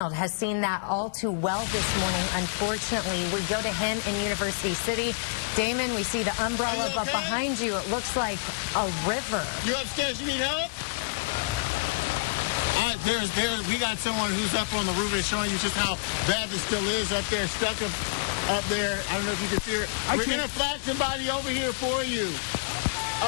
Has seen that all too well this morning, unfortunately. We go to him in University City. Damon, we see the umbrella, but behind you, it looks like a river. You upstairs, you need help? We got someone who's up on the roof that's showing you just how bad this still is up there, stuck up there. I don't know if you can see it. We're going to flag somebody over here for you.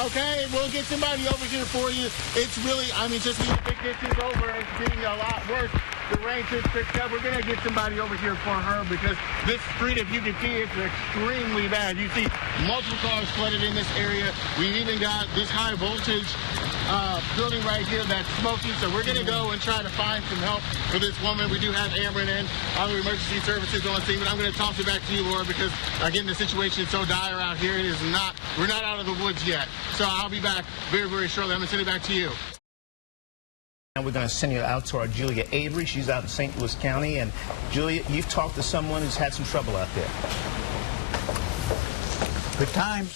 Okay, we'll get somebody over here for you. It's really, I mean, just when you think this is over, it's getting a lot worse. The rain just picked up. We're going to get somebody over here for her because this street, if you can see, it's extremely bad. You see multiple cars flooded in this area. We've even got this high voltage building right here that's smoking. So we're going to go and try to find some help for this woman. We do have Ameren and other emergency services on scene, but I'm going to toss it back to you, Laura, because again, the situation is so dire out here. It is not, we're not out of the woods yet. So I'll be back very, very shortly. I'm going to send it back to you. And we're going to send you out to our Julia Avery. She's out in St. Louis County. And Julia, you've talked to someone who's had some trouble out there. Good time.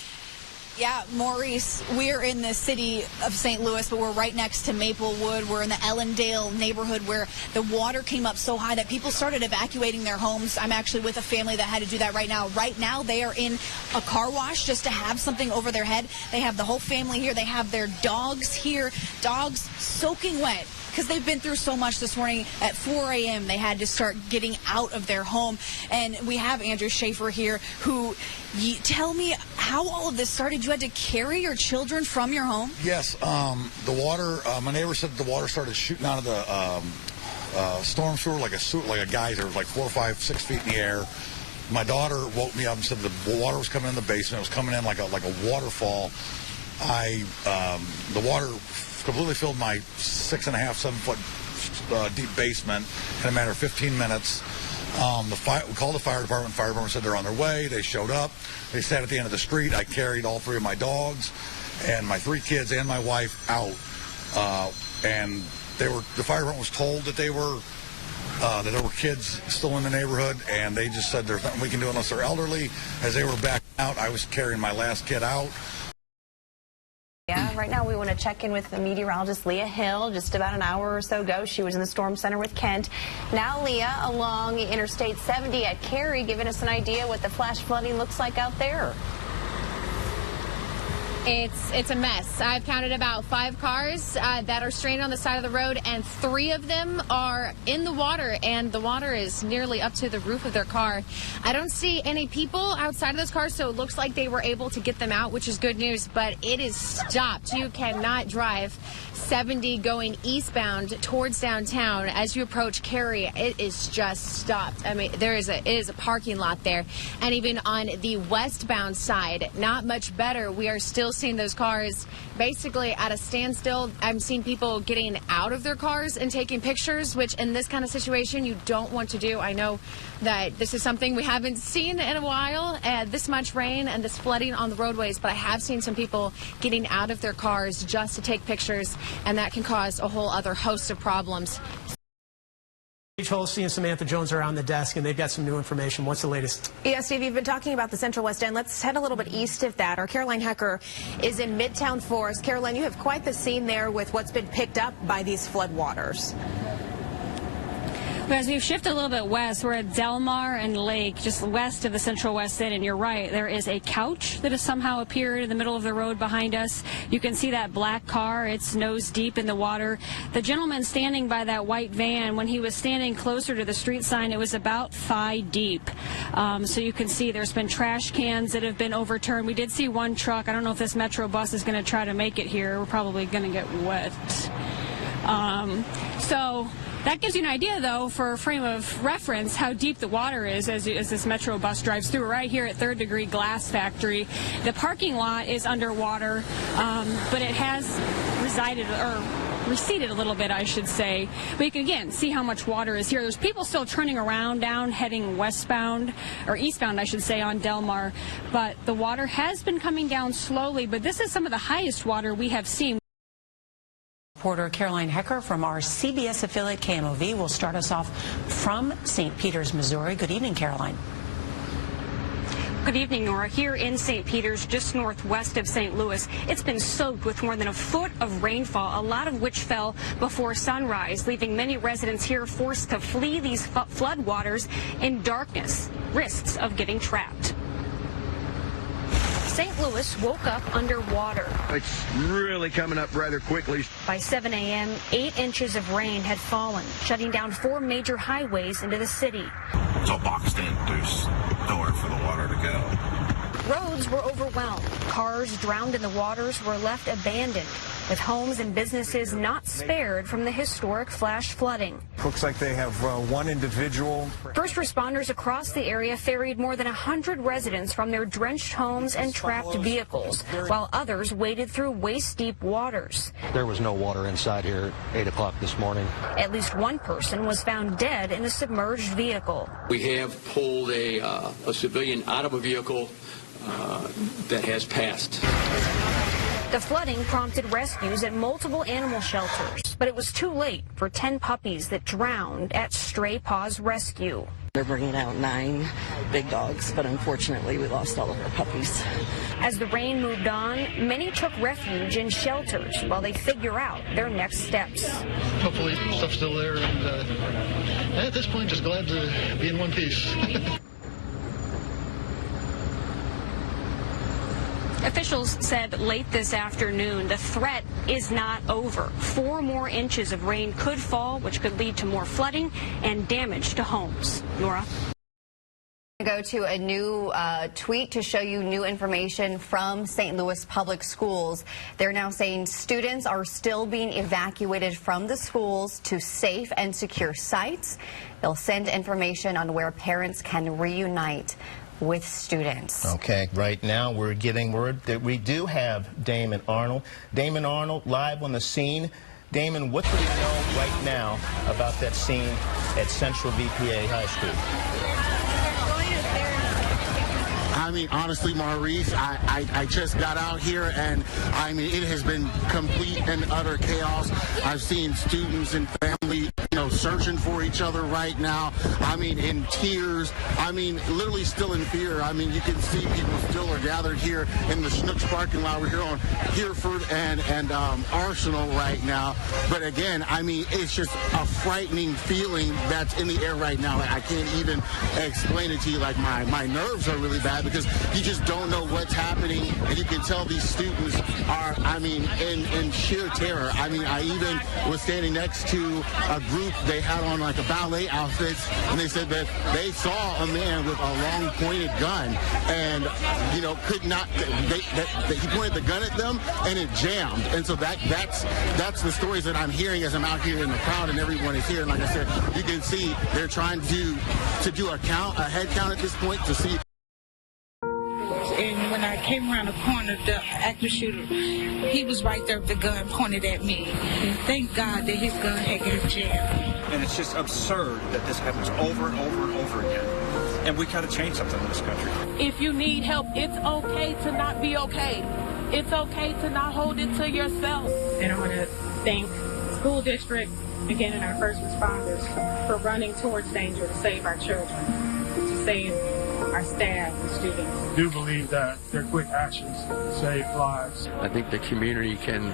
Yeah, Maurice, we're in the city of St. Louis, but we're right next to Maplewood. We're in the Ellendale neighborhood where the water came up so high that people started evacuating their homes. I'm actually with a family that had to do that right now. Right now, they are in a car wash just to have something over their head. They have the whole family here. They have their dogs here, dogs soaking wet, because they've been through so much this morning. At 4 a.m. they had to start getting out of their home. And we have Andrew Schaefer here, who, tell me how all of this started. You had to carry your children from your home? Yes, the water, my neighbor said the water started shooting out of the storm sewer like a geyser. It was like 4, 5, 6 feet in the air. My daughter woke me up and said the water was coming in the basement. It was coming in like a waterfall. The water completely filled my 6.5, 7 foot deep basement in a matter of 15 minutes. We called the fire department. Fire department said they're on their way. They showed up. They sat at the end of the street. I carried all 3 of my dogs and my 3 kids and my wife out. And the fire department was told that there were kids still in the neighborhood, and they just said there's nothing we can do unless they're elderly. As they were backing out, I was carrying my last kid out. Yeah, right now we want to check in with the meteorologist Leah Hill. Just about an hour or so ago, she was in the storm center with Kent. Now Leah along Interstate 70 at Cary, giving us an idea what the flash flooding looks like out there. It's a mess. I've counted about 5 cars that are stranded on the side of the road, and 3 of them are in the water, and the water is nearly up to the roof of their car. I don't see any people outside of those cars, so it looks like they were able to get them out, which is good news, but it is stopped. You cannot drive 70 going eastbound towards downtown. As you approach Cary, it is just stopped. I mean, it is a parking lot there, and even on the westbound side, not much better. We are still seeing those cars basically at a standstill. I'm seeing people getting out of their cars and taking pictures, which in this kind of situation you don't want to do. I know that this is something we haven't seen in a while, this much rain and this flooding on the roadways, but I have seen some people getting out of their cars just to take pictures, and that can cause a whole other host of problems. Holstein and Samantha Jones are on the desk, and they've got some new information. What's the latest? Yeah, Steve, you've been talking about the Central West End. Let's head a little bit east of that. Our Caroline Hecker is in Midtown Forest. Caroline, you have quite the scene there with what's been picked up by these floodwaters. As we've shifted a little bit west, we're at Delmar and Lake, just west of the Central West End, and you're right, there is a couch that has somehow appeared in the middle of the road behind us. You can see that black car. It's nose deep in the water. The gentleman standing by that white van, when he was standing closer to the street sign, it was about thigh deep. So you can see there's been trash cans that have been overturned. We did see one truck. I don't know if this Metro bus is going to try to make it here. We're probably going to get wet. So that gives you an idea, though, for a frame of reference, how deep the water is as this Metro bus drives through. Right here at Third Degree Glass Factory, the parking lot is underwater, but it has receded a little bit, I should say. But you can, again, see how much water is here. There's people still turning around down, heading westbound, or eastbound, I should say, on Delmar. But the water has been coming down slowly, but this is some of the highest water we have seen. Reporter Caroline Hecker from our CBS affiliate KMOV will start us off from St. Peters, Missouri. Good evening, Caroline. Good evening, Nora. Here in St. Peters, just northwest of St. Louis, it's been soaked with more than a foot of rainfall, a lot of which fell before sunrise, leaving many residents here forced to flee these floodwaters in darkness, risks of getting trapped. St. Louis woke up underwater. It's really coming up rather quickly. By 7 a.m., 8 inches of rain had fallen, shutting down 4 major highways into the city. It's all boxed in. There's nowhere for the water to go. Roads were overwhelmed. Cars drowned in the waters were left abandoned, with homes and businesses not spared from the historic flash flooding. Looks like they have one individual. First responders across the area ferried more than 100 residents from their drenched homes and trapped vehicles, while others waded through waist-deep waters. There was no water inside here at 8 o'clock this morning. At least one person was found dead in a submerged vehicle. We have pulled a civilian out of a vehicle that has passed. The flooding prompted rescues at multiple animal shelters, but it was too late for 10 puppies that drowned at Stray Paws Rescue. They're bringing out 9 big dogs, but unfortunately we lost all of our puppies. As the rain moved on, many took refuge in shelters while they figure out their next steps. Hopefully stuff's still there, and at this point just glad to be in one piece. Officials said late this afternoon the threat is not over. 4 more inches of rain could fall, which could lead to more flooding and damage to homes. Nora? Go to a new tweet to show you new information from St. Louis Public Schools. They're now saying students are still being evacuated from the schools to safe and secure sites. They'll send information on where parents can reunite with students. Okay, right now we're getting word that we do have Damon Arnold. Damon Arnold live on the scene. Damon, what do we know right now about that scene at Central VPA High School? I mean, honestly, Maurice, I just got out here, and I mean, it has been complete and utter chaos. I've seen students and family, searching for each other right now. I mean, in tears. I mean, literally still in fear. I mean, you can see people still are gathered here in the Schnucks parking lot. We're here on Hereford and Arsenal right now. But again, I mean, it's just a frightening feeling that's in the air right now. I can't even explain it to you. Like, my nerves are really bad because you just don't know what's happening, and you can tell these students are, I mean, in sheer terror. I mean, I even was standing next to a group. They had on like a ballet outfits, and they said that they saw a man with a long pointed gun, and could not. He pointed the gun at them, and it jammed. And so that's the stories that I'm hearing as I'm out here in the crowd, and everyone is here. And like I said, you can see they're trying to do a head count at this point to see. And when I came around the corner, the active shooter, he was right there with the gun pointed at me. And thank God that his gun had got jammed. And it's just absurd that this happens over and over and over again. And we got to change something in this country. If you need help, it's okay to not be okay. It's okay to not hold it to yourself. And I want to thank the school district, again, and our first responders for running towards danger to save our children, to save our staff and students. I do believe that their quick actions save lives. I think the community can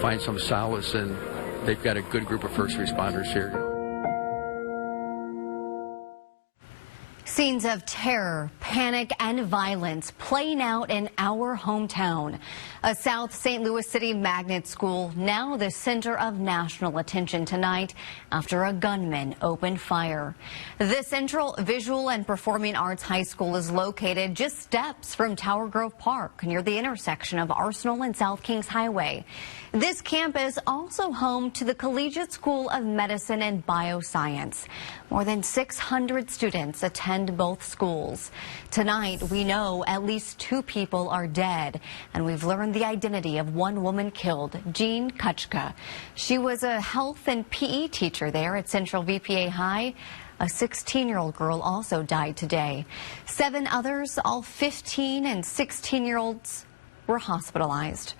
find some solace, and they've got a good group of first responders here. Scenes of terror, panic, and violence playing out in our hometown. A South St. Louis City magnet school, now the center of national attention tonight after a gunman opened fire. The Central Visual and Performing Arts High School is located just steps from Tower Grove Park near the intersection of Arsenal and South Kings Highway. This campus also home to the Collegiate School of Medicine and Bioscience. More than 600 students attend both schools. Tonight, we know at least 2 people are dead, and we've learned the identity of one woman killed, Jean Kutchka. She was a health and PE teacher there at Central VPA High. A 16-year-old girl also died today. 7 others, all 15 and 16-year-olds, were hospitalized.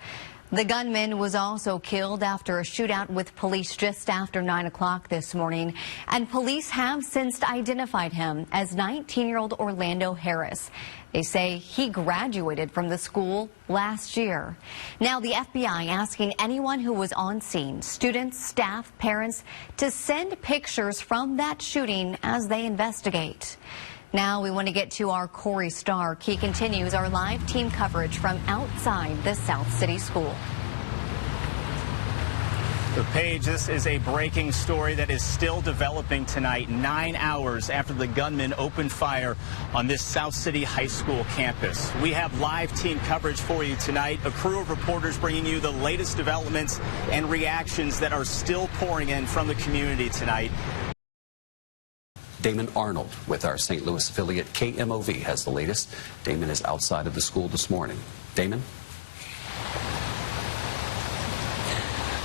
The gunman was also killed after a shootout with police just after 9 o'clock this morning, and police have since identified him as 19-year-old Orlando Harris. They say he graduated from the school last year. Now the FBI asking anyone who was on scene, students, staff, parents, to send pictures from that shooting as they investigate. Now we want to get to our Corey Stark. He continues our live team coverage from outside the South City School. Paige, this is a breaking story that is still developing tonight, 9 hours after the gunman opened fire on this South City High School campus. We have live team coverage for you tonight, a crew of reporters bringing you the latest developments and reactions that are still pouring in from the community tonight. Damon Arnold with our St. Louis affiliate KMOV has the latest. Damon is outside of the school this morning. Damon?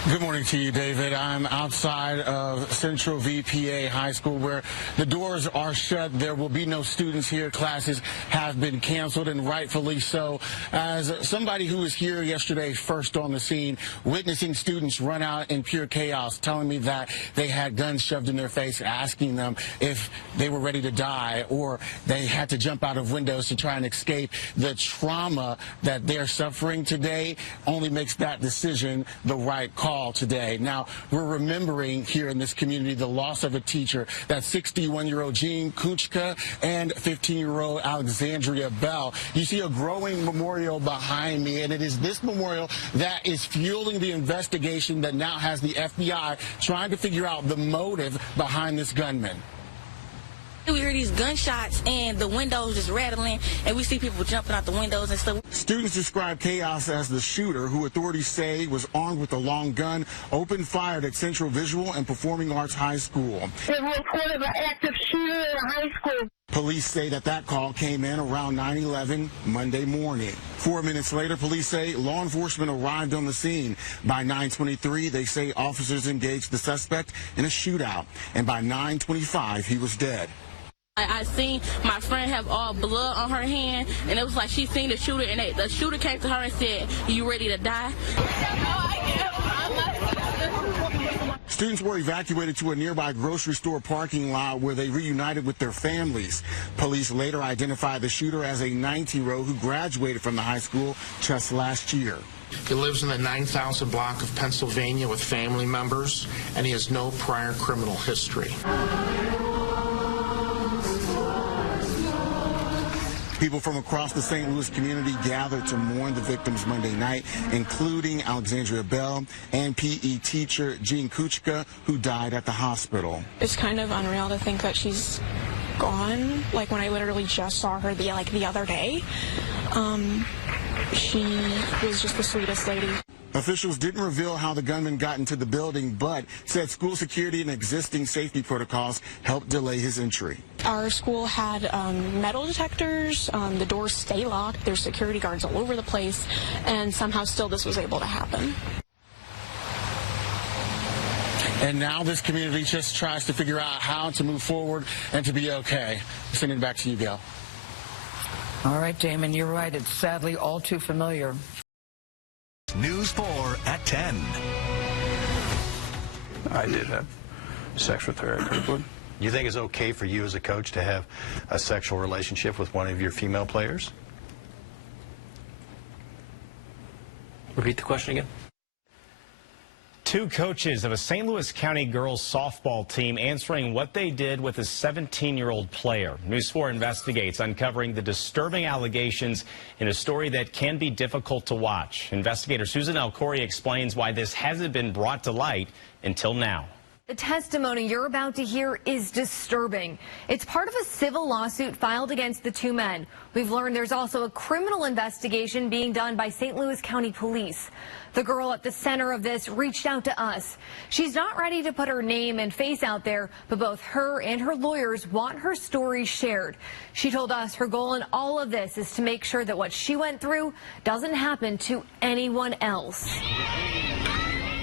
Good morning to you, David. I'm outside of Central VPA High School where the doors are shut. There will be no students here. Classes have been canceled, and rightfully so. As somebody who was here yesterday first on the scene, witnessing students run out in pure chaos, telling me that they had guns shoved in their face, asking them if they were ready to die or they had to jump out of windows to try and escape. The trauma that they're suffering today only makes that decision the right call today. Now, we're remembering here in this community the loss of a teacher, that 61-year-old Jean Kuchka and 15-year-old Alexandria Bell. You see a growing memorial behind me, and it is this memorial that is fueling the investigation that now has the FBI trying to figure out the motive behind this gunman. We hear these gunshots and the windows just rattling, and we see people jumping out the windows and stuff. Students describe chaos as the shooter, who authorities say was armed with a long gun, opened fire at Central Visual and Performing Arts High School. They reported an active shooter in high school. Police say that call came in around 9:11 Monday morning. 4 minutes later, police say law enforcement arrived on the scene. By 9:23, they say officers engaged the suspect in a shootout, and by 9:25, he was dead. I seen my friend have all blood on her hand, and it was like she seen the shooter, and the shooter came to her and said, "You ready to die?" Students were evacuated to a nearby grocery store parking lot where they reunited with their families. Police later identified the shooter as a 19-year-old who graduated from the high school just last year. He lives in the 9,000 block of Pennsylvania with family members, and he has no prior criminal history. People from across the St. Louis community gathered to mourn the victims Monday night, including Alexandria Bell and PE teacher Jean Kuchka, who died at the hospital. It's kind of unreal to think that she's gone. Like, when I literally just saw her the other day, she was just the sweetest lady. Officials didn't reveal how the gunman got into the building, but said school security and existing safety protocols helped delay his entry. Our school had metal detectors. The doors stay locked. There's security guards all over the place, and somehow still this was able to happen. And now this community just tries to figure out how to move forward and to be okay. Sending it back to you, Gail. All right, Damon, you're right. It's sadly all too familiar. News 4 at 10. I did have sex with her at Kirkwood. You think it's okay for you as a coach to have a sexual relationship with one of your female players? Repeat the question again. Two coaches of a St. Louis County girls softball team answering what they did with a 17-year-old player. News 4 investigates, uncovering the disturbing allegations in a story that can be difficult to watch. Investigator Susan L. Corey explains why this hasn't been brought to light until now. The testimony you're about to hear is disturbing. It's part of a civil lawsuit filed against the two men. We've learned there's also a criminal investigation being done by St. Louis County Police. The girl at the center of this reached out to us. She's not ready to put her name and face out there, but both her and her lawyers want her story shared. She told us her goal in all of this is to make sure that what she went through doesn't happen to anyone else.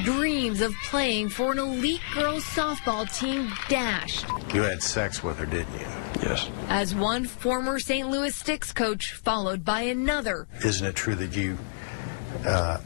Dreams of playing for an elite girls softball team dashed. You had sex with her, didn't you? Yes. As one former St. Louis Sticks coach followed by another. Isn't it true that you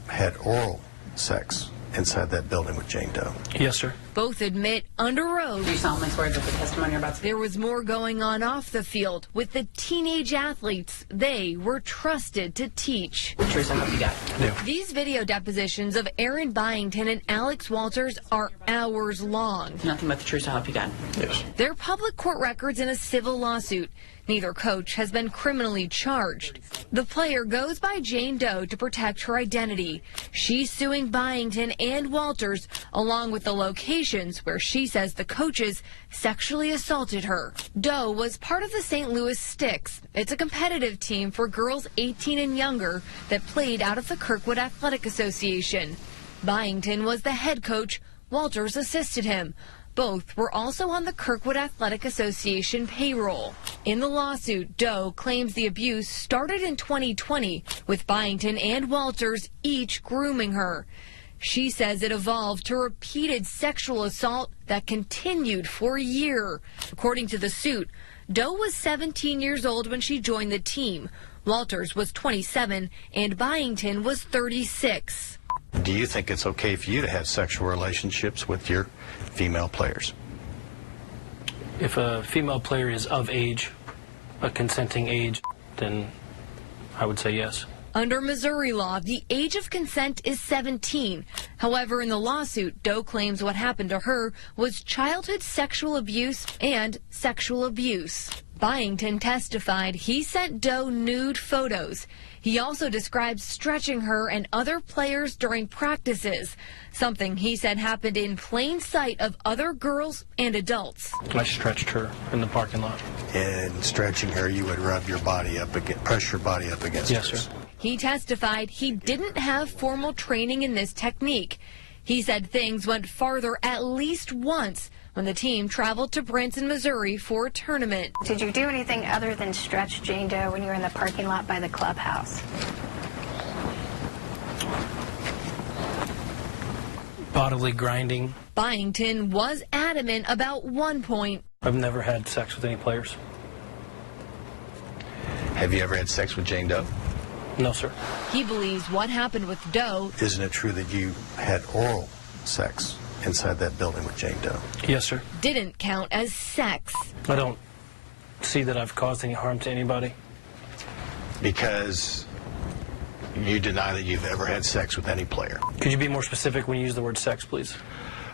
had oral sex inside that building with Jane Doe? Yes, sir. Both admit under oath. Do you solemnly swear that the testimony you're about to... There was more going on off the field with the teenage athletes they were trusted to teach. Teresa, I hope you got it. Yeah. These video depositions of Aaron Byington and Alex Walters are hours long. Nothing but the truth, I hope you got it. Yes. They're public court records in a civil lawsuit. Neither coach has been criminally charged. The player goes by Jane Doe to protect her identity. She's suing Byington and Walters, along with the locations where she says the coaches sexually assaulted her. Doe was part of the St. Louis Sticks. It's a competitive team for girls 18 and younger that played out of the Kirkwood Athletic Association. Byington was the head coach. Walters assisted him. Both were also on the Kirkwood Athletic Association payroll. In the lawsuit, Doe claims the abuse started in 2020, with Byington and Walters each grooming her. She says it evolved to repeated sexual assault that continued for a year. According to the suit, Doe was 17 years old when she joined the team. Walters was 27 and Byington was 36. Do you think it's okay for you to have sexual relationships with your female players? If a female player is of age, a consenting age, then I would say yes. Under Missouri law, the age of consent is 17. However, in the lawsuit, Doe claims what happened to her was childhood sexual abuse and sexual abuse. Byington testified he sent Doe nude photos. He also described stretching her and other players during practices, something he said happened in plain sight of other girls and adults. I stretched her in the parking lot. And stretching her, you would rub your body up against, press your body up against Yes, hers. sir. He testified he didn't have formal training in this technique. He said things went farther at least once when the team traveled to Branson, Missouri for a tournament. Did you do anything other than stretch Jane Doe when you were in the parking lot by the clubhouse? Bodily grinding. Byington was adamant about one point. I've never had sex with any players. Have you ever had sex with Jane Doe? No, sir. He believes what happened with Doe. Isn't it true that you had oral sex inside that building with Jane Doe? Yes, sir. Didn't count as sex. I don't see that I've caused any harm to anybody. Because you deny that you've ever had sex with any player. Could you be more specific when you use the word sex, please?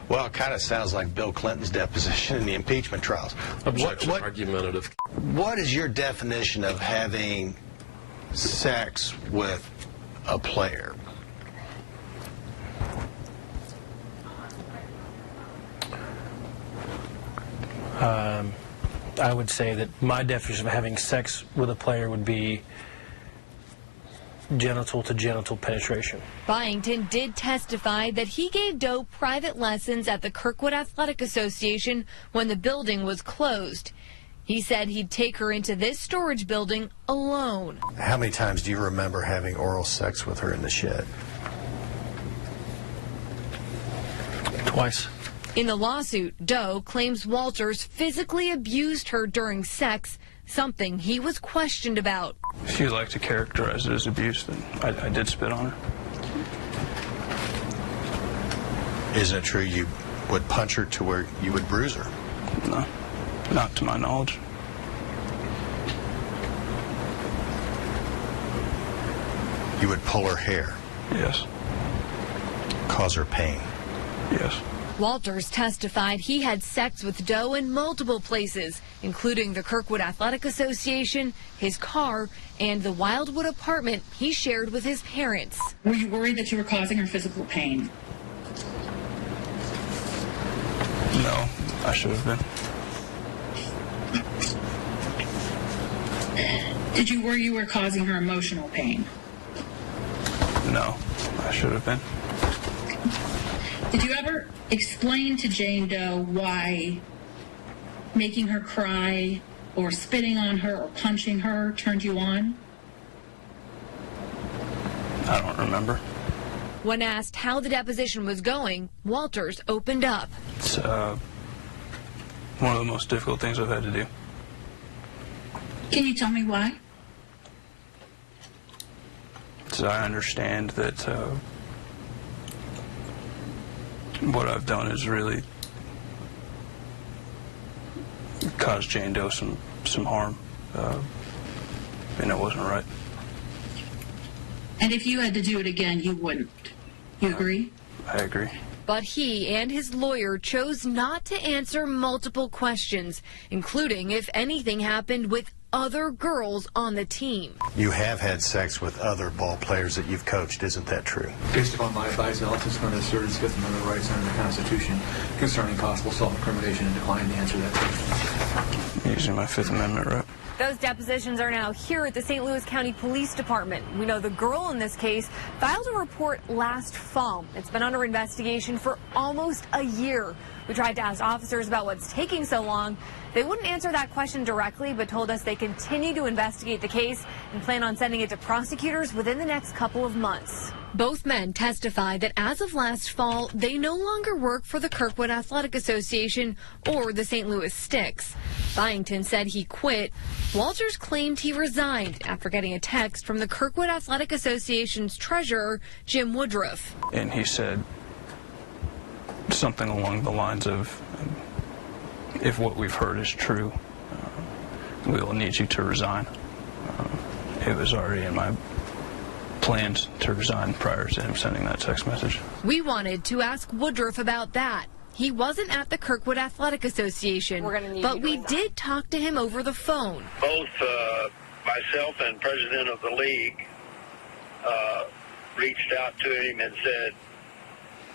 Well, it kind of sounds like Bill Clinton's deposition in the impeachment trials. Argumentative. What is your definition of having sex with a player? I would say that my definition of having sex with a player would be genital to genital penetration. Byington did testify that he gave Doe private lessons at the Kirkwood Athletic Association when the building was closed. He said he'd take her into this storage building alone. How many times do you remember having oral sex with her in the shed? Twice. In the lawsuit, Doe claims Walters physically abused her during sex, something he was questioned about. If you'd like to characterize it as abuse, then I did spit on her. Isn't it true you would punch her to where you would bruise her? No, not to my knowledge. You would pull her hair? Yes. Cause her pain? Yes. Walters testified he had sex with Doe in multiple places, including the Kirkwood Athletic Association, his car, and the Wildwood apartment he shared with his parents. Were you worried that you were causing her physical pain? No, I should have been. Did you worry you were causing her emotional pain? No, I should have been. Did you ever explain to Jane Doe why making her cry or spitting on her or punching her turned you on? I don't remember. When asked how the deposition was going, Walters opened up. It's one of the most difficult things I've had to do. Can you tell me why? So I understand that what I've done is really caused Jane Doe some harm, and it wasn't right. And if you had to do it again, you wouldn't. You agree? I agree. But he and his lawyer chose not to answer multiple questions, including if anything happened with other girls on the team. You have had sex with other ball players that you've coached, isn't that true? Based upon my advice, Ellis is going to assert his Fifth Amendment rights under the Constitution concerning possible self-incrimination and decline to answer that question. Using my Fifth Amendment right. Those depositions are now here at the St. Louis County Police Department. We know the girl in this case filed a report last fall. It's been under investigation for almost a year. We tried to ask officers about what's taking so long. They wouldn't answer that question directly, but told us they continue to investigate the case and plan on sending it to prosecutors within the next couple of months. Both men testified that as of last fall, they no longer work for the Kirkwood Athletic Association or the St. Louis Sticks. Byington said he quit. Walters claimed he resigned after getting a text from the Kirkwood Athletic Association's treasurer, Jim Woodruff. And he said something along the lines of, if what we've heard is true, we will need you to resign. It was already in my plans to resign prior to him sending that text message. We wanted to ask Woodruff about that. He wasn't at the Kirkwood Athletic Association, but we did talk to him over the phone. Both myself and president of the league reached out to him and said,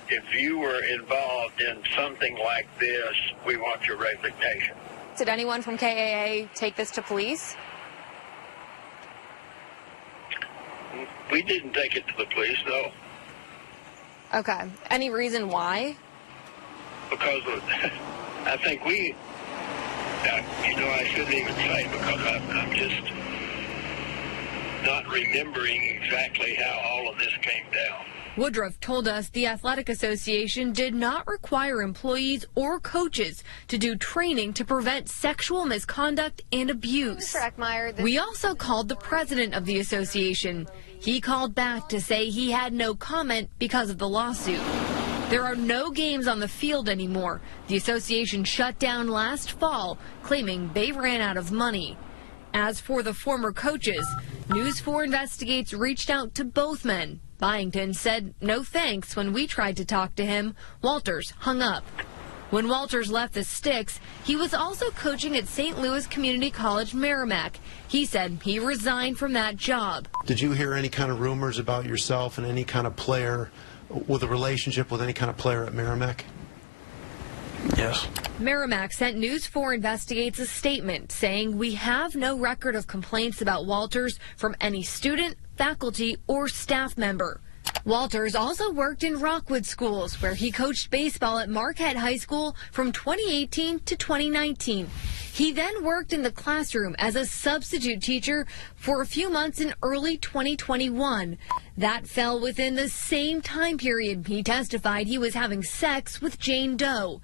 if you were involved in something like this, we want your resignation. Did anyone from KAA take this to police? We didn't take it to the police, no. Okay. Any reason why? Because I think I shouldn't even say because I'm just not remembering exactly how all of this came down. Woodruff told us the Athletic Association did not require employees or coaches to do training to prevent sexual misconduct and abuse. We also called the president of the association. He called back to say he had no comment because of the lawsuit. There are no games on the field anymore. The association shut down last fall, claiming they ran out of money. As for the former coaches, News 4 Investigates reached out to both men. Byington said no thanks when we tried to talk to him. Walters hung up. When Walters left the Sticks, he was also coaching at St. Louis Community College Merrimack. He said he resigned from that job. Did you hear any kind of rumors about yourself and any kind of player with a relationship with any kind of player at Merrimack? Yes. Merrimack sent News 4 Investigates a statement saying we have no record of complaints about Walters from any student, faculty, or staff member. Walters also worked in Rockwood schools, where he coached baseball at Marquette High School from 2018 to 2019. He then worked in the classroom as a substitute teacher for a few months in early 2021. That fell within the same time period he testified he was having sex with Jane Doe.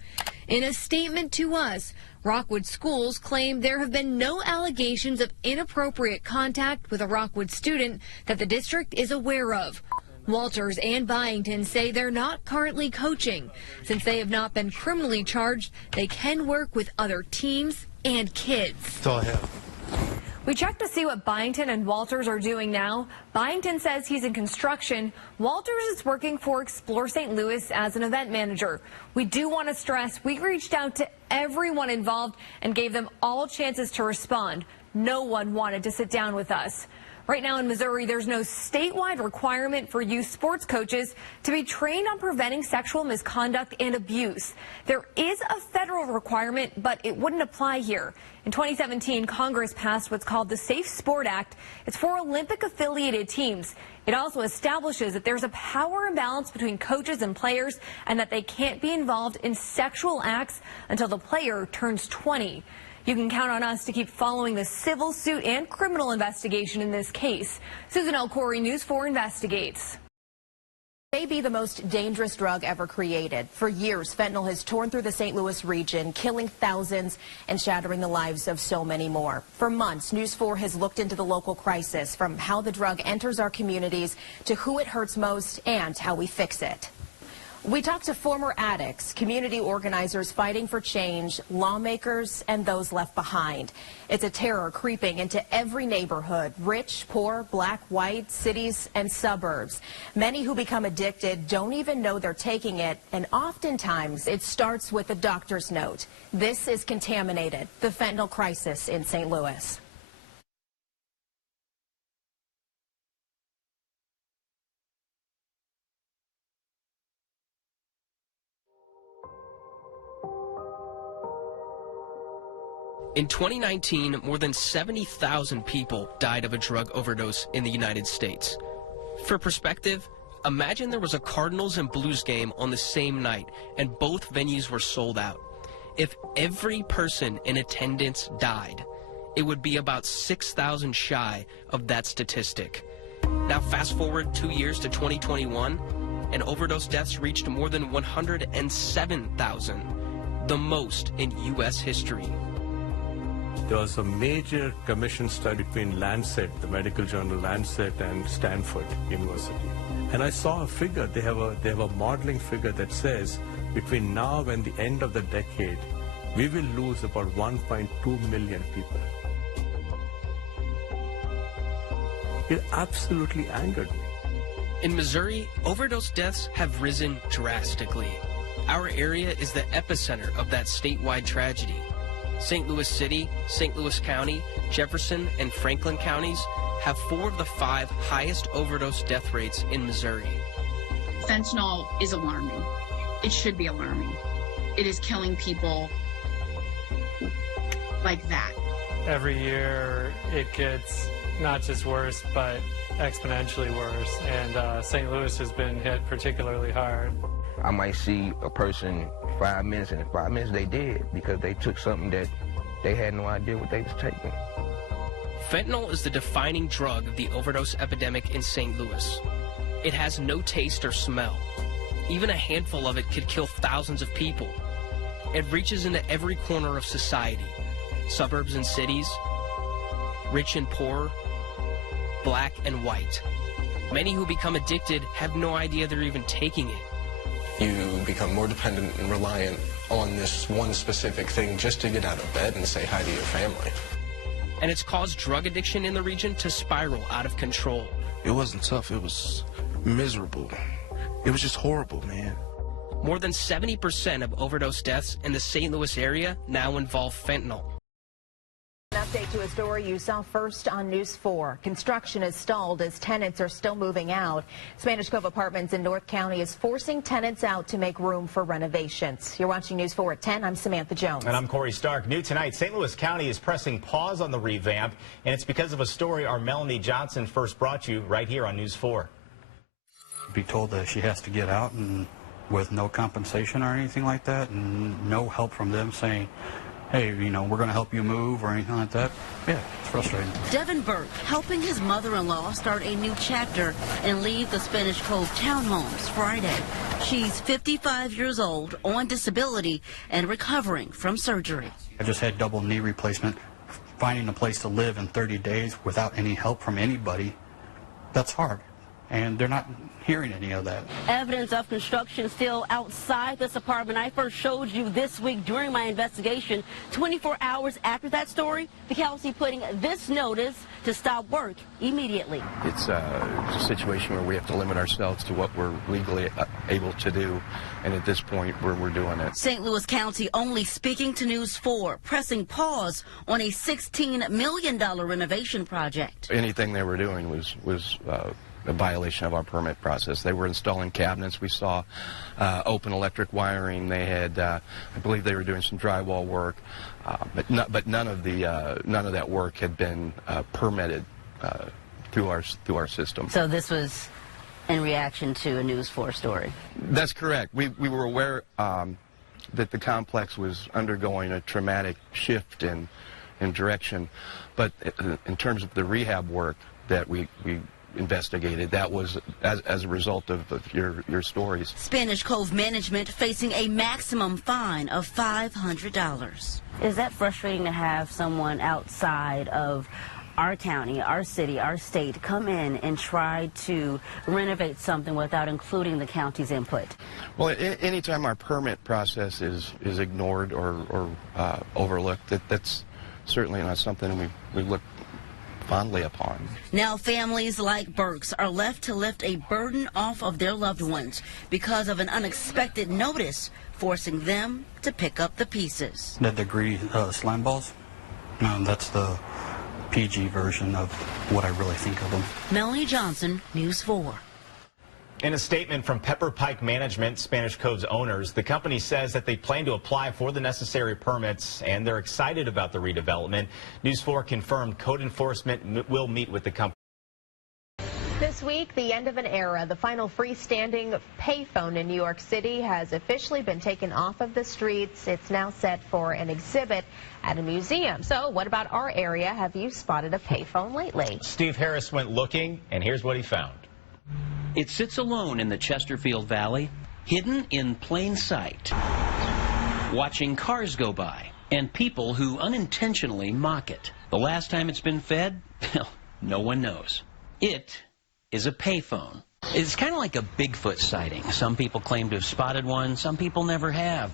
In a statement to us, Rockwood schools claim there have been no allegations of inappropriate contact with a Rockwood student that the district is aware of. Walters and Byington say they're not currently coaching. Since they have not been criminally charged, they can work with other teams and kids. That's all I have. We checked to see what Byington and Walters are doing now. Byington says he's in construction. Walters is working for Explore St. Louis as an event manager. We do want to stress we reached out to everyone involved and gave them all chances to respond. No one wanted to sit down with us. Right now in Missouri, there's no statewide requirement for youth sports coaches to be trained on preventing sexual misconduct and abuse. There is a federal requirement, but it wouldn't apply here. In 2017, Congress passed what's called the Safe Sport Act. It's for Olympic-affiliated teams. It also establishes that there's a power imbalance between coaches and players and that they can't be involved in sexual acts until the player turns 20. You can count on us to keep following the civil suit and criminal investigation in this case. Susan L. Corey, News 4 Investigates. may be the most dangerous drug ever created. For years, fentanyl has torn through the St. Louis region, killing thousands and shattering the lives of so many more. For months, News 4 has looked into the local crisis, from how the drug enters our communities to who it hurts most and how we fix it. We talked to former addicts, community organizers fighting for change, lawmakers, and those left behind. It's a terror creeping into every neighborhood, rich, poor, black, white, cities, and suburbs. Many who become addicted don't even know they're taking it, and oftentimes it starts with a doctor's note. This is contaminated, the fentanyl crisis in St. Louis. In 2019, more than 70,000 people died of a drug overdose in the United States. For perspective, imagine there was a Cardinals and Blues game on the same night and both venues were sold out. If every person in attendance died, it would be about 6,000 shy of that statistic. Now fast forward 2 years to 2021, and overdose deaths reached more than 107,000, the most in U.S. history. There was a major commission study between Lancet, the medical journal Lancet, and Stanford University. And I saw a figure, they have a modeling figure that says between now and the end of the decade, we will lose about 1.2 million people. It absolutely angered me. In Missouri, overdose deaths have risen drastically. Our area is the epicenter of that statewide tragedy. St. Louis City, St. Louis County, Jefferson, and Franklin counties have 4 of the 5 highest overdose death rates in Missouri. Fentanyl is alarming. It should be alarming. It is killing people like that. Every year it gets not just worse, but exponentially worse, and St. Louis has been hit particularly hard. I might see a person 5 minutes, and in 5 minutes they dead because they took something that they had no idea what they was taking. Fentanyl is the defining drug of the overdose epidemic in St. Louis. It has no taste or smell. Even a handful of it could kill thousands of people. It reaches into every corner of society, suburbs and cities, rich and poor, black and white. Many who become addicted have no idea they're even taking it. You become more dependent and reliant on this one specific thing just to get out of bed and say hi to your family. And it's caused drug addiction in the region to spiral out of control. It wasn't tough, it was miserable. It was just horrible, man. More than 70% of overdose deaths in the St. Louis area now involve fentanyl. An update to a story you saw first on News 4. Construction is stalled as tenants are still moving out. Spanish Cove Apartments in North County is forcing tenants out to make room for renovations. You're watching News 4 at 10. I'm Samantha Jones. And I'm Corey Stark. New tonight, St. Louis County is pressing pause on the revamp, and it's because of a story our Melanie Johnson first brought you right here on News 4. Be told that she has to get out and with no compensation or anything like that, and no help from them saying, hey, you know, we're going to help you move or anything like that. Yeah, it's frustrating. Devin Burke helping his mother-in-law start a new chapter and leave the Spanish Cove townhomes Friday. She's 55 years old, on disability, and recovering from surgery. I just had double knee replacement. Finding a place to live in 30 days without any help from anybody, that's hard. And they're not hearing any of that. Evidence of construction still outside this apartment I first showed you this week during my investigation. 24 hours after that story, the Kelsey putting this notice to stop work immediately. It's a situation where we have to limit ourselves to what we're legally able to do, and at this point we're doing it. St. Louis County only speaking to News 4, pressing pause on a $16 million renovation project. Anything they were doing was a violation of our permit process. They were installing cabinets. We saw open electric wiring. They had, I believe, they were doing some drywall work, but none of that work had been permitted through our system. So this was in reaction to a News 4 story. That's correct. We were aware that the complex was undergoing a traumatic shift in direction, but in terms of the rehab work that we investigated. That was as a result of your stories. Spanish Cove management facing a maximum fine of $500. Is that frustrating to have someone outside of our county, our city, our state come in and try to renovate something without including the county's input? Well, anytime our permit process is ignored or overlooked, that's certainly not something we look fondly upon. Now families like Burks are left to lift a burden off of their loved ones because of an unexpected notice forcing them to pick up the pieces. The degree slime balls, that's the PG version of what I really think of them. Melanie Johnson, News 4. In a statement from Pepper Pike Management, Spanish Cove's owners, the company says that they plan to apply for the necessary permits and they're excited about the redevelopment. News 4 confirmed code enforcement will meet with the company. This week, the end of an era. The final freestanding payphone in New York City has officially been taken off of the streets. It's now set for an exhibit at a museum. So what about our area? Have you spotted a payphone lately? Steve Harris went looking, and here's what he found. It sits alone in the Chesterfield Valley, hidden in plain sight, watching cars go by and people who unintentionally mock it. The last time it's been fed, well, no one knows. It is a payphone. It's kind of like a Bigfoot sighting. Some people claim to have spotted one, some people never have.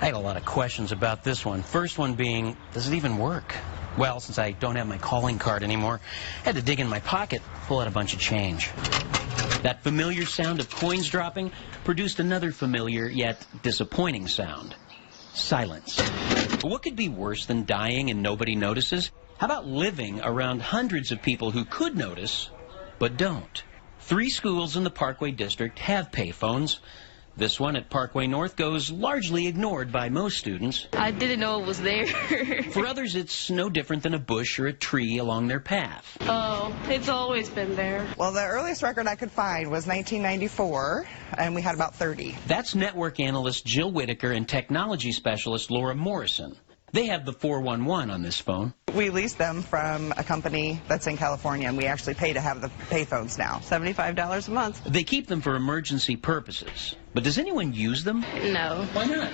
I had a lot of questions about this one. First one being, does it even work? Well, since I don't have my calling card anymore, I had to dig in my pocket, pull out a bunch of change. That familiar sound of coins dropping produced another familiar yet disappointing sound. Silence. But what could be worse than dying and nobody notices? How about living around hundreds of people who could notice, but don't? 3 schools in the Parkway District have payphones. This one at Parkway North goes largely ignored by most students. I didn't know it was there. For others, it's no different than a bush or a tree along their path. Oh, it's always been there. Well, the earliest record I could find was 1994, and we had about 30. That's network analyst Jill Whitaker and technology specialist Laura Morrison. They have the 411 on this phone. We lease them from a company that's in California, and we actually pay to have the payphones now, $75 a month. They keep them for emergency purposes. But does anyone use them? No. Why not?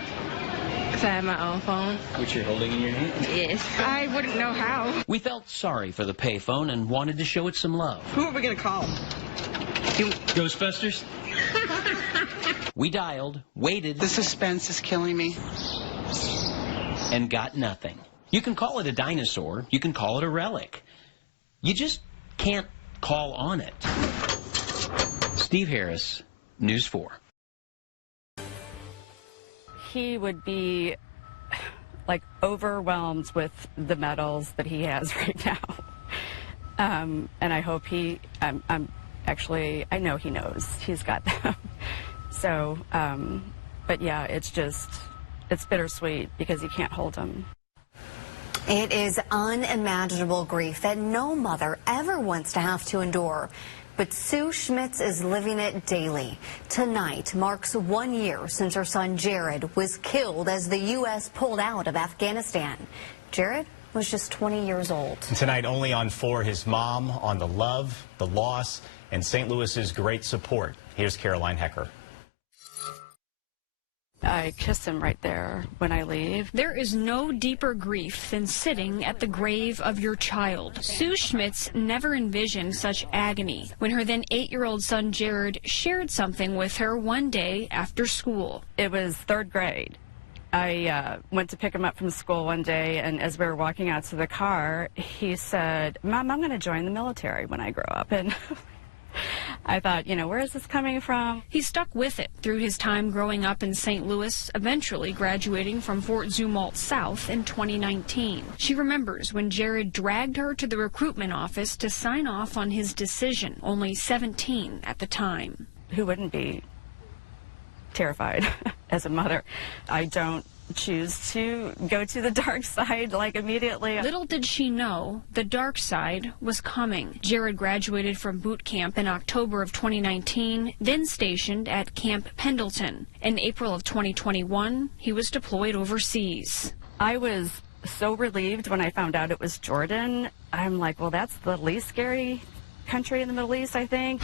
Because I have my own phone. Which you're holding in your hand? Yes. I wouldn't know how. We felt sorry for the payphone and wanted to show it some love. Who are we going to call? Ghostbusters? We dialed, waited. The suspense is killing me. And got nothing. You can call it a dinosaur, you can call it a relic. You just can't call on it. Steve Harris, News 4. He would be like overwhelmed with the medals that he has right now. And I hope I know he knows he's got them. So, but yeah, it's bittersweet because you can't hold them. It is unimaginable grief that no mother ever wants to have to endure. But Sue Schmitz is living it daily. Tonight marks 1 year since her son Jared was killed as the U.S. pulled out of Afghanistan. Jared was just 20 years old. Tonight, only on 4, his mom on the love, the loss, and St. Louis's great support. Here's Caroline Hecker. I kiss him right there when I leave. There is no deeper grief than sitting at the grave of your child. Sue Schmitz never envisioned such agony when her then 8-year-old son Jared shared something with her one day after school. It was 3rd grade. I went to pick him up from school one day, and as we were walking out to the car, he said, "Mom, I'm going to join the military when I grow up." And I thought, where is this coming from? He stuck with it through his time growing up in St. Louis, eventually graduating from Fort Zumwalt South in 2019. She remembers when Jared dragged her to the recruitment office to sign off on his decision, only 17 at the time. Who wouldn't be terrified as a mother? I don't choose to go to the dark side immediately. Little did she know the dark side was coming. Jared graduated from boot camp in October of 2019, then stationed at Camp Pendleton. In April of 2021, he was deployed overseas. I was so relieved when I found out it was Jordan. I'm like, well, that's the least scary country in the Middle East, I think.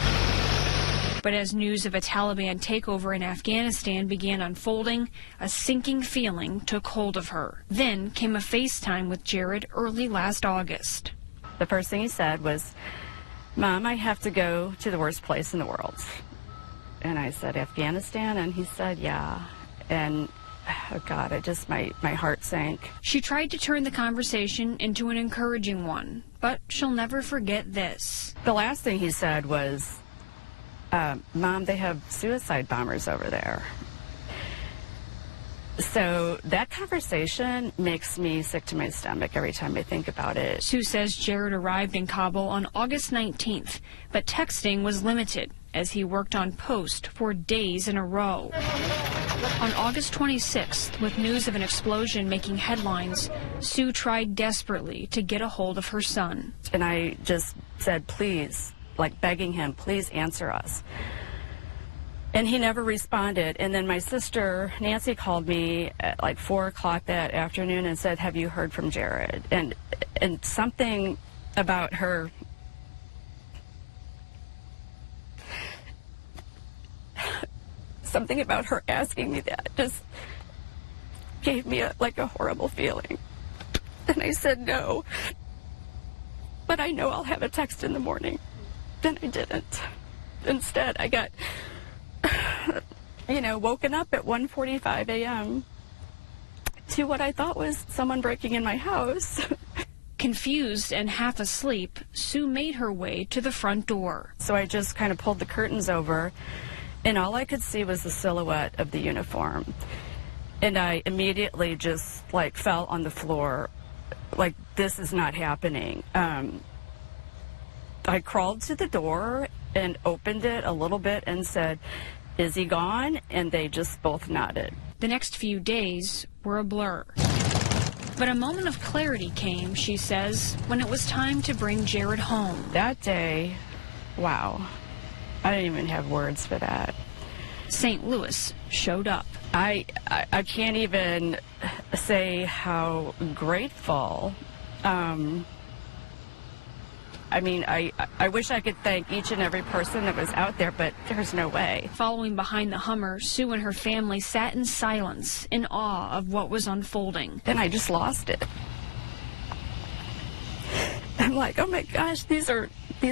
But as news of a Taliban takeover in Afghanistan began unfolding, a sinking feeling took hold of her. Then came a FaceTime with Jared early last August. The first thing he said was, "Mom, I have to go to the worst place in the world." And I said, "Afghanistan?" And he said, "Yeah." And oh God, my heart sank. She tried to turn the conversation into an encouraging one, but she'll never forget this. The last thing he said was, "Mom, they have suicide bombers over there." So that conversation makes me sick to my stomach every time I think about it. Sue says Jared arrived in Kabul on August 19th, but texting was limited as he worked on post for days in a row. On August 26th, with news of an explosion making headlines, Sue tried desperately to get a hold of her son. And I just said, please, like begging him, please answer us. And he never responded. And then my sister, Nancy, called me at like 4 o'clock that afternoon and said, "Have you heard from Jared?" And something about her asking me that just gave me a horrible feeling. And I said no. But I know I'll have a text in the morning. Then I didn't. Instead, I got woken up at 1:45 a.m. to what I thought was someone breaking in my house. Confused and half asleep, Sue made her way to the front door. So I just kind of pulled the curtains over, and all I could see was the silhouette of the uniform. And I immediately just fell on the floor, like, this is not happening. I crawled to the door and opened it a little bit and said, "Is he gone?" And they just both nodded. The next few days were a blur. But a moment of clarity came, she says, when it was time to bring Jared home. That day, wow, I didn't even have words for that. St. Louis showed up. I can't even say how grateful. I wish I could thank each and every person that was out there, but there's no way. Following behind the Hummer, Sue and her family sat in silence, in awe of what was unfolding. Then I just lost it. I'm like, oh my gosh, these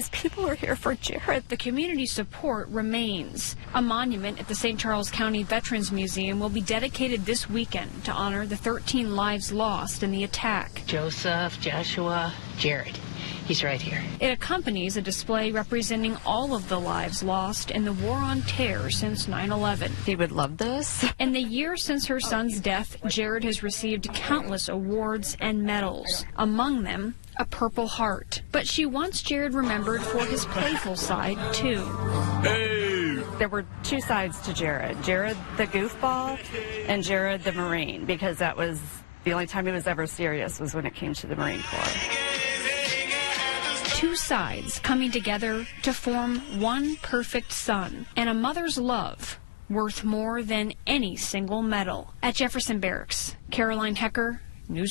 people are here for Jared. The community support remains. A monument at the St. Charles County Veterans Museum will be dedicated this weekend to honor the 13 lives lost in the attack. Joseph, Joshua, Jared. He's right here. It accompanies a display representing all of the lives lost in the War on Terror since 9/11. He would love this. In the year since her son's death, Jared has received countless awards and medals, among them a Purple Heart. But she wants Jared remembered for his playful side, too. Hey! There were two sides to Jared. Jared the goofball and Jared the Marine, because that was the only time he was ever serious was when it came to the Marine Corps. Two sides coming together to form one perfect son, and a mother's love worth more than any single medal. At Jefferson Barracks, Caroline Hecker, News